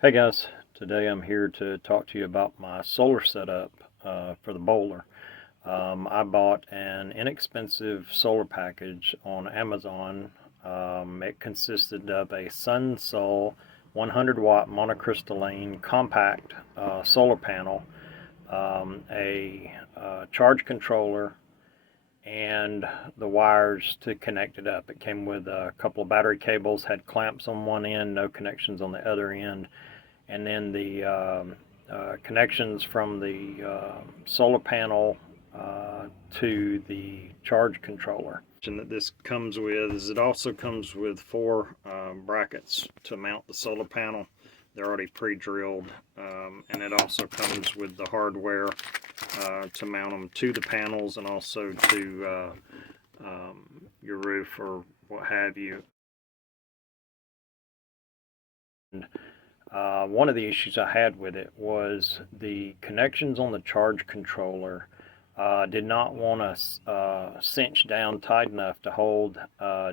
Hey guys, today I'm here to talk to you about my solar setup for the bowler. I bought an inexpensive solar package on Amazon. It consisted of a SunSol 100 watt monocrystalline compact solar panel, a charge controller, and the wires to connect it up. It came with a couple of battery cables, had clamps on one end, no connections on the other end, and then the connections from the solar panel to the charge controller. And that this comes with is it also comes with four brackets to mount the solar panel. They're already pre-drilled, and it also comes with the hardware to mount them to the panels and also to your roof or what have you. And one of the issues I had with it was the connections on the charge controller did not want to cinch down tight enough to hold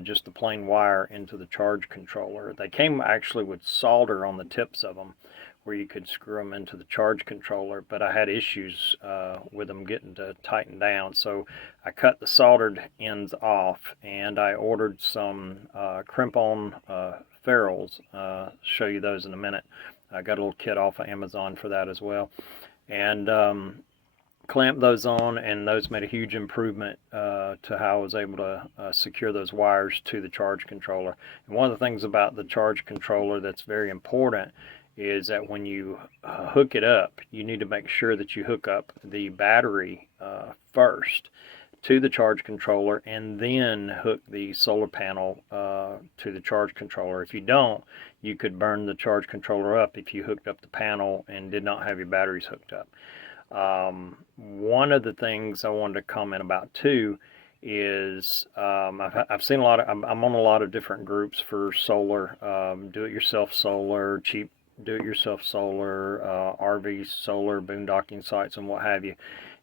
just the plain wire into the charge controller. They came actually with solder on the tips of them where you could screw them into the charge controller, but I had issues with them getting to tighten down. So I cut the soldered ends off and I ordered some crimp-on ferrules. Show you those in a minute. I got a little kit off of Amazon for that as well. And clamped those on, and those made a huge improvement to how I was able to secure those wires to the charge controller. And one of the things about the charge controller that's very important is that when you hook it up, you need to make sure that you hook up the battery first to the charge controller and then hook the solar panel to the charge controller. If you don't, you could burn the charge controller up if you hooked up the panel and did not have your batteries hooked up. One of the things I wanted to comment about too is I've seen a lot of, I'm on a lot of different groups for solar, do-it-yourself solar, cheap do-it-yourself solar, RV solar, boondocking sites and what have you.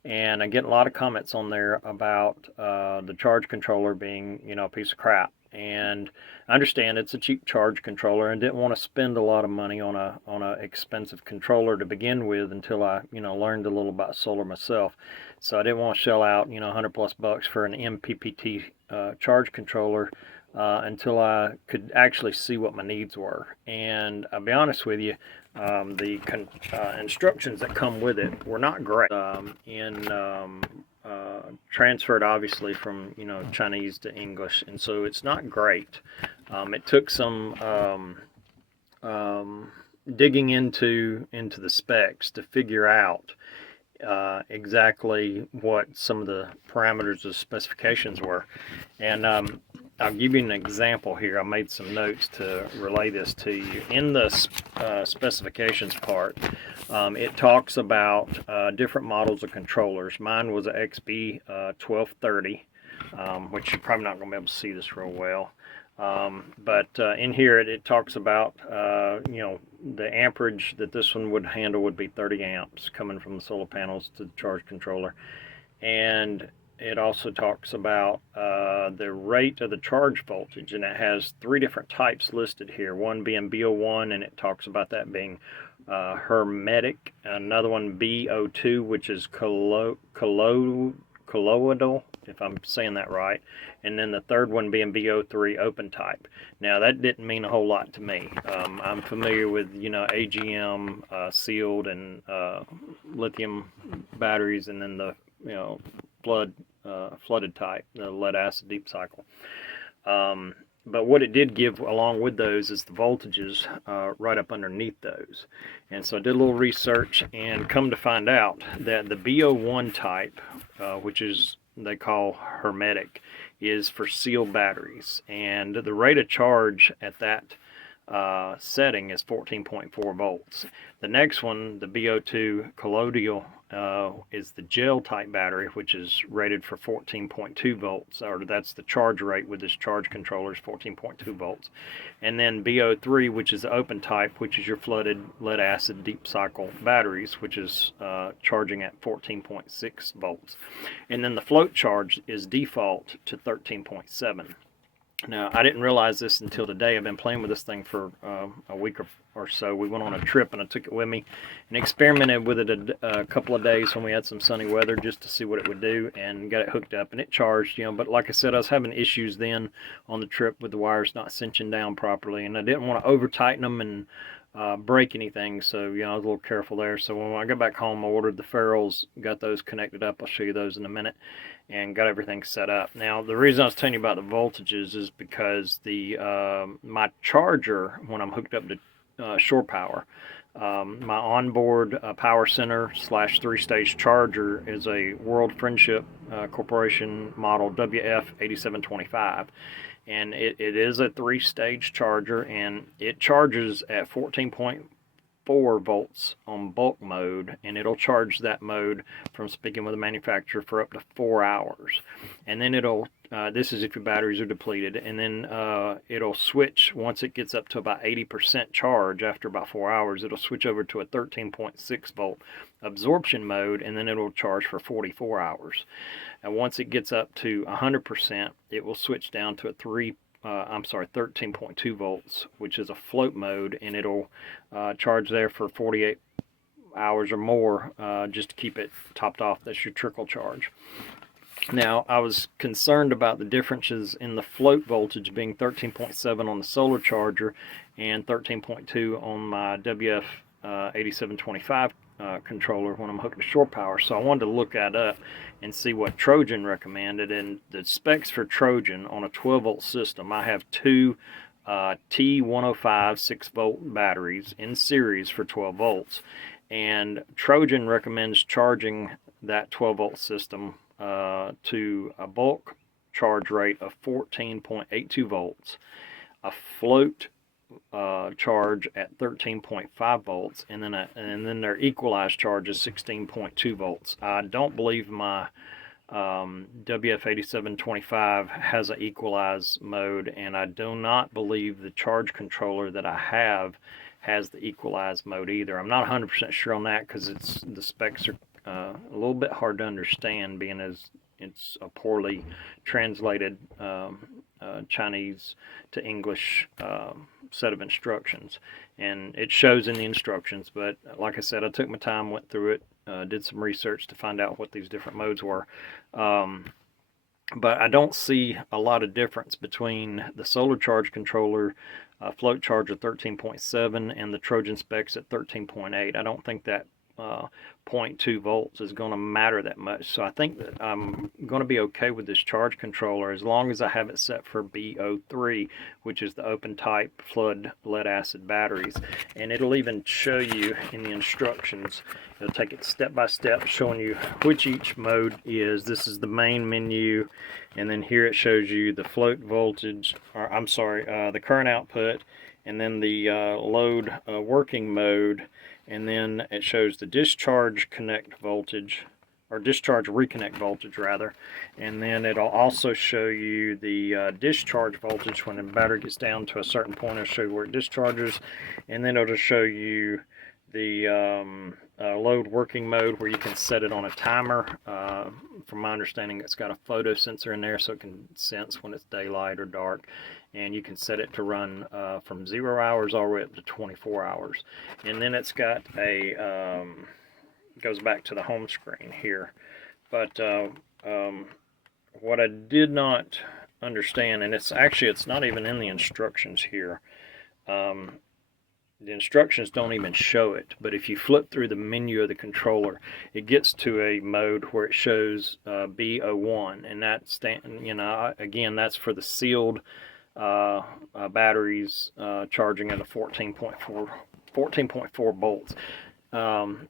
And I get a lot of comments on there about the charge controller being, a piece of crap. And I understand it's a cheap charge controller and didn't want to spend a lot of money on a expensive controller to begin with until I, learned a little about solar myself. So I didn't want to shell out, 100 plus bucks for an MPPT charge controller until I could actually see what my needs were. And I'll be honest with you, the instructions that come with it were not great. Transferred obviously from Chinese to English, and so it's not great. It took some digging into the specs to figure out exactly what some of the parameters of specifications were. And I'll give you an example here. I made some notes to relay this to you. In the specifications part, it talks about different models of controllers. Mine was an XB 1230, which you're probably not going to be able to see this real well. But in here it talks about, the amperage that this one would handle would be 30 amps coming from the solar panels to the charge controller. And it also talks about the rate of the charge voltage, and it has three different types listed here. One being BO1, and it talks about that being hermetic. Another one BO2, which is colloidal, if I'm saying that right. And then the third one being BO3, open type. Now that didn't mean a whole lot to me. I'm familiar with AGM, sealed, and lithium batteries, and then the flooded type, the lead acid deep cycle. But what it did give along with those is the voltages right up underneath those. And so I did a little research and come to find out that the BO1 type, which is they call hermetic, is for sealed batteries. And the rate of charge at that setting is 14.4 volts. The next one, the BO2 colloidal, is the gel type battery, which is rated for 14.2 volts, or that's the charge rate with this charge controller is 14.2 volts. And then BO3, which is the open type, which is your flooded lead acid deep cycle batteries, which is charging at 14.6 volts. And then the float charge is default to 13.7. Now, I didn't realize this until today. I've been playing with this thing for a week or so. We went on a trip and I took it with me and experimented with it a couple of days when we had some sunny weather just to see what it would do, and got it hooked up and it charged, you know. But like I said, I was having issues then on the trip with the wires not cinching down properly, and I didn't want to over tighten them and break anything, so you know, I was a little careful there. So when I got back home, I ordered the ferrules, got those connected up. I'll show you those in a minute, and got everything set up. Now the reason I was telling you about the voltages is because the my charger, when I'm hooked up to shore power, my onboard power center / 3-stage charger is a World Friendship Corporation model WF8725. And it is a 3-stage charger, and it charges at 14.4 volts on bulk mode, and it'll charge that mode from speaking with the manufacturer for up to 4 hours. And then it'll this is if your batteries are depleted, and then it'll switch once it gets up to about 80% charge. After about 4 hours, it'll switch over to a 13.6 volt absorption mode, and then it'll charge for 44 hours. And once it gets up to 100%, it will switch down to a 13.2 volts, which is a float mode, and it'll charge there for 48 hours or more, just to keep it topped off. That's your trickle charge. Now, I was concerned about the differences in the float voltage being 13.7 on the solar charger and 13.2 on my WF8725 controller when I'm hooked to shore power. So I wanted to look that up and see what Trojan recommended. And the specs for Trojan on a 12 volt system, I have two T105 6-volt batteries in series for 12 volts. And Trojan recommends charging that 12 volt system to a bulk charge rate of 14.82 volts, a float charge at 13.5 volts, and then their equalized charge is 16.2 volts. I don't believe my WF8725 has an equalize mode, and I do not believe the charge controller that I have has the equalize mode either. I'm not 100% sure on that because the specs are a little bit hard to understand, being as it's a poorly translated Chinese to English set of instructions, and it shows in the instructions. But like I said, I took my time, went through it, did some research to find out what these different modes were. But I don't see a lot of difference between the solar charge controller float charge of 13.7 and the Trojan specs at 13.8. I don't think that 0.2 volts is going to matter that much. So I think that I'm going to be okay with this charge controller as long as I have it set for BO3, which is the open type flood lead acid batteries. And it'll even show you in the instructions, it'll take it step by step, showing you which each mode is. This is the main menu, and then here it shows you the float voltage, or I'm sorry, the current output, and then the load working mode, and then it shows the discharge connect voltage, or discharge reconnect voltage rather, and then it'll also show you the discharge voltage when the battery gets down to a certain point. It'll show you where it discharges, and then it'll show you the load working mode where you can set it on a timer. From my understanding, it's got a photo sensor in there so it can sense when it's daylight or dark, and you can set it to run from 0 hours all the way up to 24 hours. And then it's got a goes back to the home screen here. But what I did not understand, and it's not even in the instructions here. The instructions don't even show it, but if you flip through the menu of the controller, it gets to a mode where it shows B01, and that's, you know, again, that's for the sealed batteries charging at a 14.4 volts.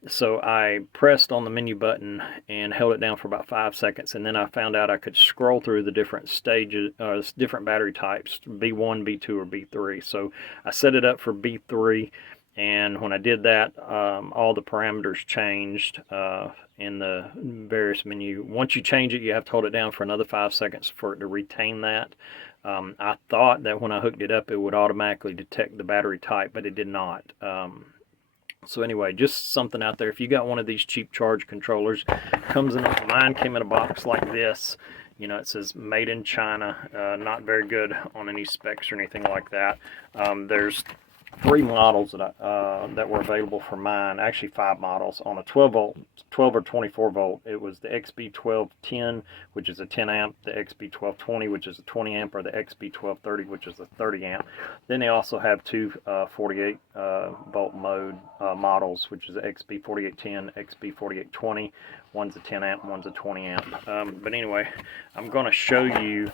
So I pressed on the menu button and held it down for about 5 seconds, and then I found out I could scroll through the different stages, different battery types, B1, B2, or B3. So I set it up for B3, and when I did that, all the parameters changed in the various menu. Once you change it, you have to hold it down for another 5 seconds for it to retain that. I thought that when I hooked it up, it would automatically detect the battery type, but it did not. So anyway, just something out there. If you got one of these cheap charge controllers, mine came in a box like this. You know, it says made in China. Not very good on any specs or anything like that. There's three models that were available for mine. Actually, five models on a 12 volt, 12 or 24 volt. It was the XB1210, which is a 10 amp, the XB1220, which is a 20 amp, or the XB1230, which is a 30 amp. Then they also have two 48 volt mode models, which is the XB4810, XB4820. One's a 10 amp, one's a 20 amp. But anyway, I'm going to show you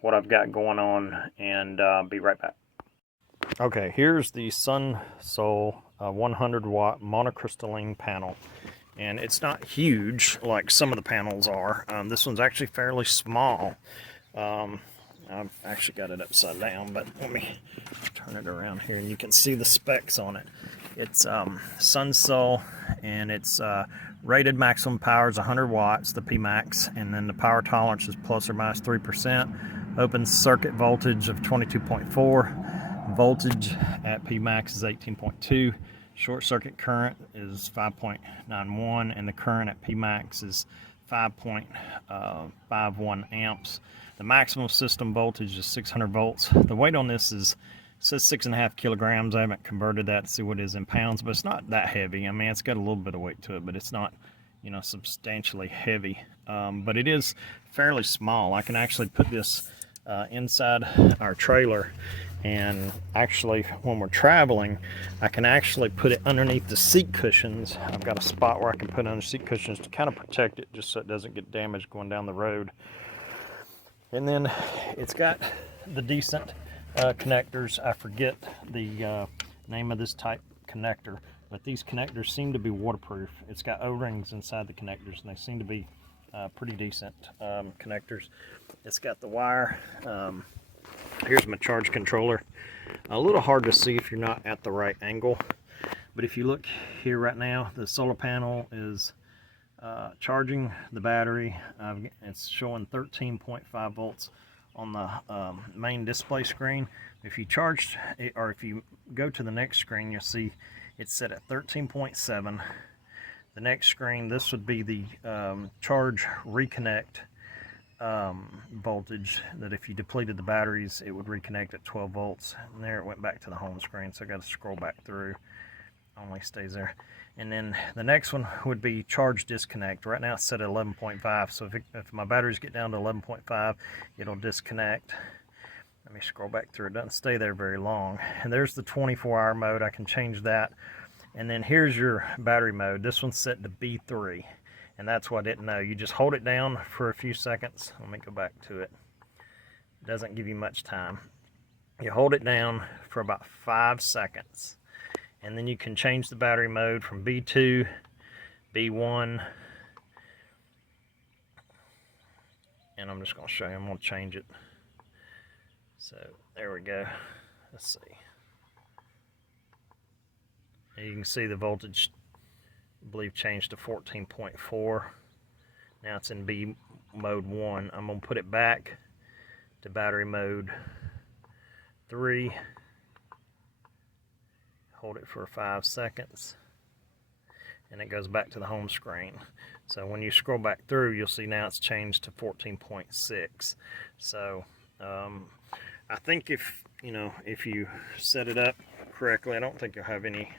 what I've got going on, and be right back. Okay, here's the SunSol 100 watt monocrystalline panel, and it's not huge like some of the panels are. This one's actually fairly small. I've actually got it upside down, but let me turn it around here and you can see the specs on it. It's SunSol, and it's rated maximum power is 100 watts, the Pmax, and then the power tolerance is plus or minus 3%. Open circuit voltage of 22.4. Voltage at Pmax is 18.2. Short circuit current is 5.91, and the current at Pmax is 5.51 amps. The maximum system voltage is 600 volts. The weight on this is, says 6.5 kilograms. I haven't converted that to see what it is in pounds, but it's not that heavy. I mean, it's got a little bit of weight to it, but it's not, you know, substantially heavy. But it is fairly small. I can actually put this inside our trailer, and actually when we're traveling I can actually put it underneath the seat cushions. I've got a spot where I can put it under seat cushions to kind of protect it, just so it doesn't get damaged going down the road. And then it's got the decent connectors. I forget the name of this type connector, but these connectors seem to be waterproof. It's got O-rings inside the connectors, and they seem to be pretty decent connectors. It's got the wire. Here's my charge controller. A little hard to see if you're not at the right angle, but if you look here right now, the solar panel is charging the battery. It's showing 13.5 volts on the main display screen. If you charge it, or if you go to the next screen, you'll see it's set at 13.7. The next screen, this would be the charge reconnect voltage, that if you depleted the batteries it would reconnect at 12 volts, and there it went back to the home screen, so I got to scroll back through. Only stays there. And then the next one would be charge disconnect. Right now it's set at 11.5, so if my batteries get down to 11.5 it'll disconnect. Let me scroll back through. It doesn't stay there very long. And there's the 24-hour mode. I can change that. And then here's your battery mode. This one's set to B3, and that's what I didn't know. You just hold it down for a few seconds. Let me go back to it. It doesn't give you much time. You hold it down for about 5 seconds, and then you can change the battery mode from B2, B1, and I'm just going to show you. I'm going to change it. So there we go. Let's see. You can see the voltage, I believe, changed to 14.4. Now it's in B mode 1. I'm going to put it back to battery mode 3. Hold it for 5 seconds, and it goes back to the home screen. So when you scroll back through, you'll see now it's changed to 14.6. So I think if you set it up correctly, I don't think you'll have any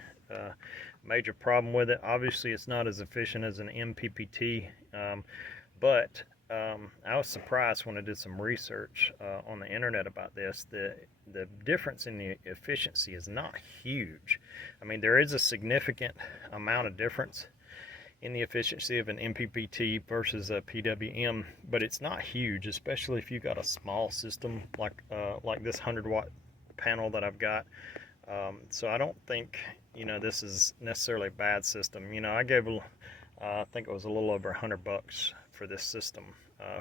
major problem with it. Obviously it's not as efficient as an MPPT, but I was surprised when I did some research on the internet about this. The difference in the efficiency is not huge. I mean, there is a significant amount of difference in the efficiency of an MPPT versus a PWM, but it's not huge, especially if you got a small system like this 100-watt panel that I've got. So I don't think this is necessarily a bad system. I gave I think it was a little over $100 for this system,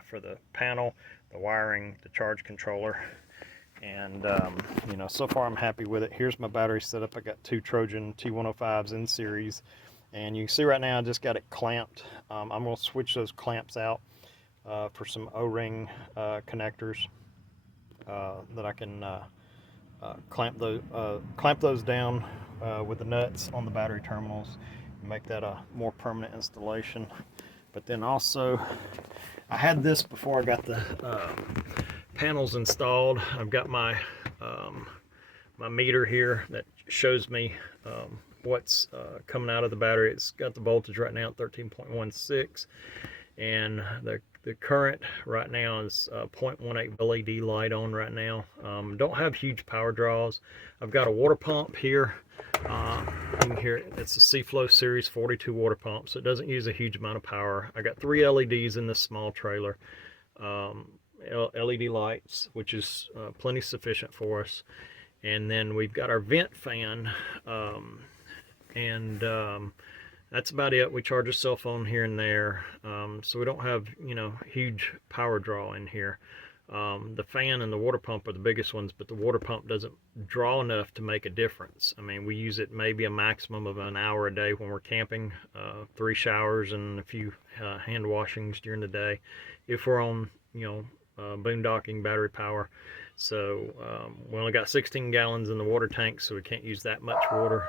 for the panel, the wiring, the charge controller, and so far I'm happy with it. Here's my battery setup. I got 2 Trojan T105s in series, and you can see right now I just got it clamped. I'm going to switch those clamps out for some O-ring connectors that I can clamp those down with the nuts on the battery terminals and make that a more permanent installation. But then also, I had this before I got the panels installed. I've got my my meter here that shows me what's coming out of the battery. It's got the voltage right now at 13.16, and the current right now is 0.18 LED light on right now. Don't have huge power draws. I've got a water pump here. You can hear it. It's a C-Flow Series 42 water pump, so it doesn't use a huge amount of power. I got 3 LEDs in this small trailer, LED lights, which is plenty sufficient for us. And then we've got our vent fan, that's about it. We charge a cell phone here and there, so we don't have, you know, huge power draw in here. The fan and the water pump are the biggest ones, but the water pump doesn't draw enough to make a difference. I mean, we use it maybe a maximum of an hour a day when we're camping, 3 showers and a few hand washings during the day if we're on, you know, boondocking battery power. So we only got 16 gallons in the water tank, so we can't use that much water.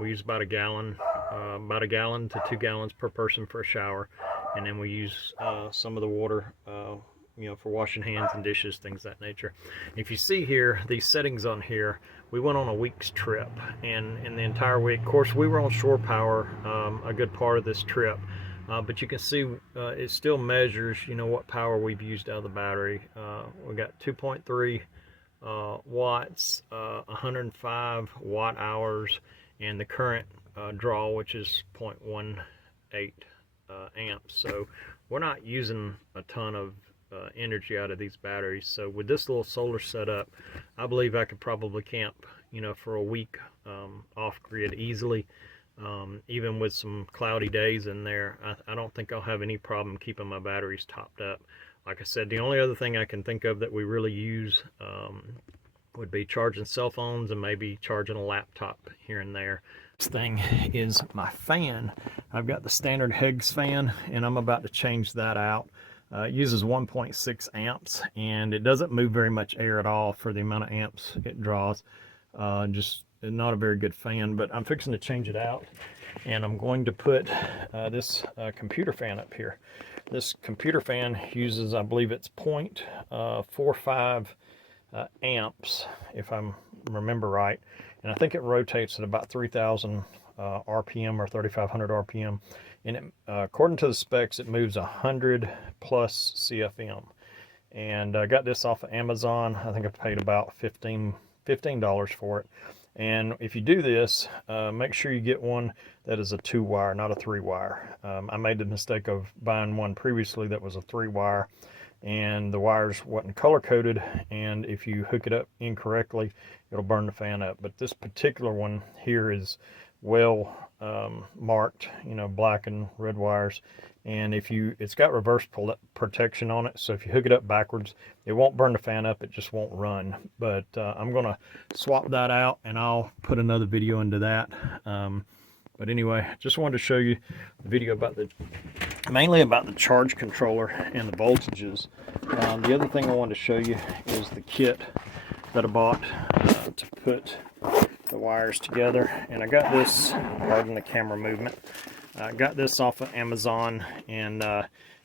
We use about a gallon to 2 gallons per person for a shower, and then we use some of the water you know, for washing hands and dishes, things of that nature. If you see here, these settings on here, we went on a week's trip, and in the entire week, of course, we were on shore power a good part of this trip, but you can see it still measures, you know, what power we've used out of the battery. We got 2.3 watts, 105 watt hours, and the current draw, which is 0.18 amps. So we're not using a ton of energy out of these batteries. So with this little solar setup, I believe I could probably camp, you know, for a week off grid easily. Even with some cloudy days in there, I don't think I'll have any problem keeping my batteries topped up. Like I said, the only other thing I can think of that we really use would be charging cell phones and maybe charging a laptop here and there. This thing is my fan. I've got the standard Higgs fan, and I'm about to change that out. It uses 1.6 amps, and it doesn't move very much air at all for the amount of amps it draws. Just not a very good fan, but I'm fixing to change it out, and I'm going to put this computer fan up here. This computer fan uses, I believe it's 0.45 amps, if I remember right, and I think it rotates at about 3,000 RPM or 3,500 RPM, and it, according to the specs, it moves 100 plus CFM. And I got this off of Amazon. I think I paid about $15 for it. And if you do this, make sure you get one that is a 2-wire, not a 3-wire. I made the mistake of buying one previously that was a 3-wire, and the wires wasn't color coded, and if you hook it up incorrectly, it'll burn the fan up. But this particular one here is well marked, you know, black and red wires, and it's got reverse protection on it, so if you hook it up backwards, it won't burn the fan up, it just won't run. But I'm gonna swap that out, and I'll put another video into that. But anyway, just wanted to show you the video about mainly about the charge controller and the voltages. The other thing I wanted to show you is the kit that I bought to put the wires together. And I got this, pardon the camera movement, I got this off of Amazon, and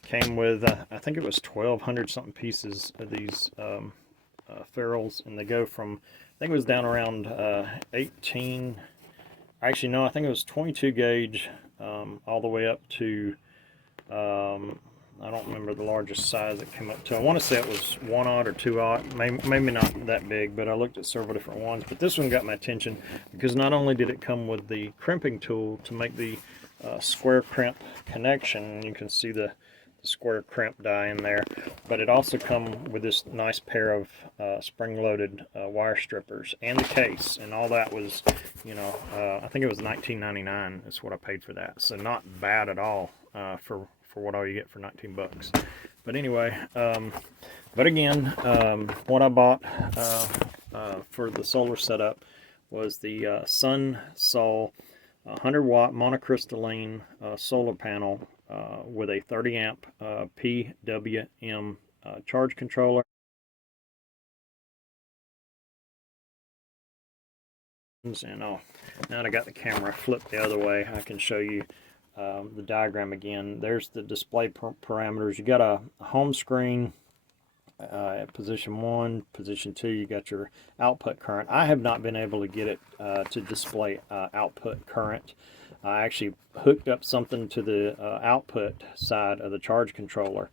came with I think it was 1,200 something pieces of these ferrules, and they go from, I think it was down around 18, actually no, I think it was 22 gauge all the way up to I don't remember the largest size it came up to. I want to say it was 1/0 or 2/0, maybe not that big, but I looked at several different ones. But this one got my attention because not only did it come with the crimping tool to make the square crimp connection, and you can see the square crimp die in there, but it also come with this nice pair of spring-loaded wire strippers and the case, and all that was, you know, I think it was $19.99 is what I paid for that. So not bad at all for what all you get for 19 bucks. But anyway, but again, what I bought for the solar setup was the SunSol 100-watt monocrystalline solar panel with a 30 amp PWM charge controller. And now that I got the camera flipped the other way, I can show you the diagram again. There's the display parameters. You got a home screen, at position 1, position 2, you got your output current. I have not been able to get it to display output current. I actually hooked up something to the output side of the charge controller.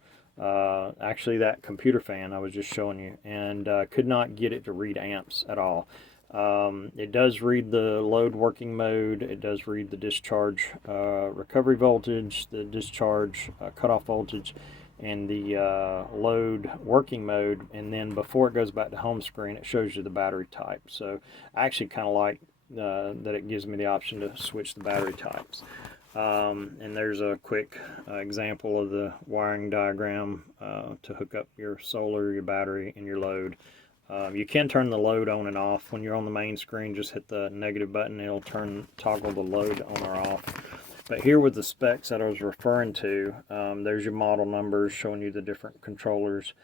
Actually, that computer fan I was just showing you, and could not get it to read amps at all. It does read the load working mode, it does read the discharge recovery voltage, the discharge cutoff voltage, and the load working mode, and then before it goes back to home screen it shows you the battery type. So I actually kind of like that it gives me the option to switch the battery types. And there's a quick example of the wiring diagram to hook up your solar, your battery, and your load. You can turn the load on and off. When you're on the main screen, just hit the negative button. It'll toggle the load on or off. But here with the specs that I was referring to, there's your model numbers showing you the different controllers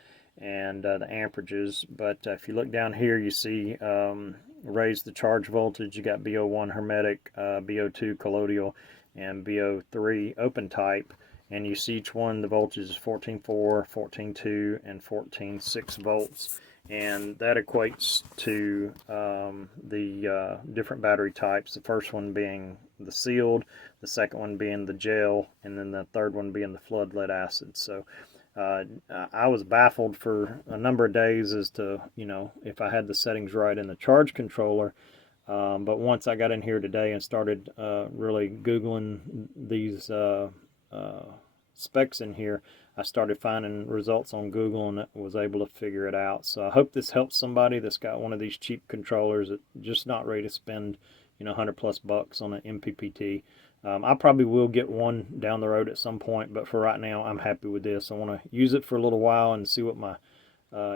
and the amperages. But if you look down here, you see raise the charge voltage. You got BO1 hermetic, BO2 collodial, and BO3 open type. And you see each one, the voltage is 14.4, 14.2, and 14.6 volts. And that equates to the different battery types. The first one being the sealed, the second one being the gel, and then the third one being the flood lead acid. So I was baffled for a number of days as to, if I had the settings right in the charge controller. But once I got in here today and started really Googling these specs in here, I started finding results on Google and was able to figure it out. So I hope this helps somebody that's got one of these cheap controllers that just not ready to spend, $100+ on an MPPT. I probably will get one down the road at some point, but for right now, I'm happy with this. I want to use it for a little while and see what my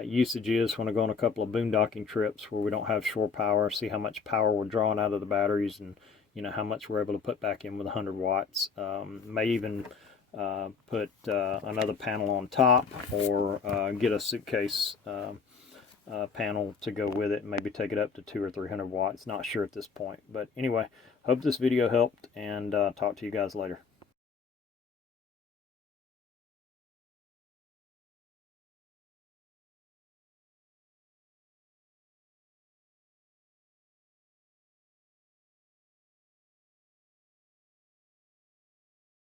usage is when I go on a couple of boondocking trips where we don't have shore power, see how much power we're drawing out of the batteries, and how much we're able to put back in with 100 watts. May even put another panel on top, or get a suitcase panel to go with it and maybe take it up to 200 or 300 watts. Not sure at this point, but anyway, hope this video helped, and talk to you guys later.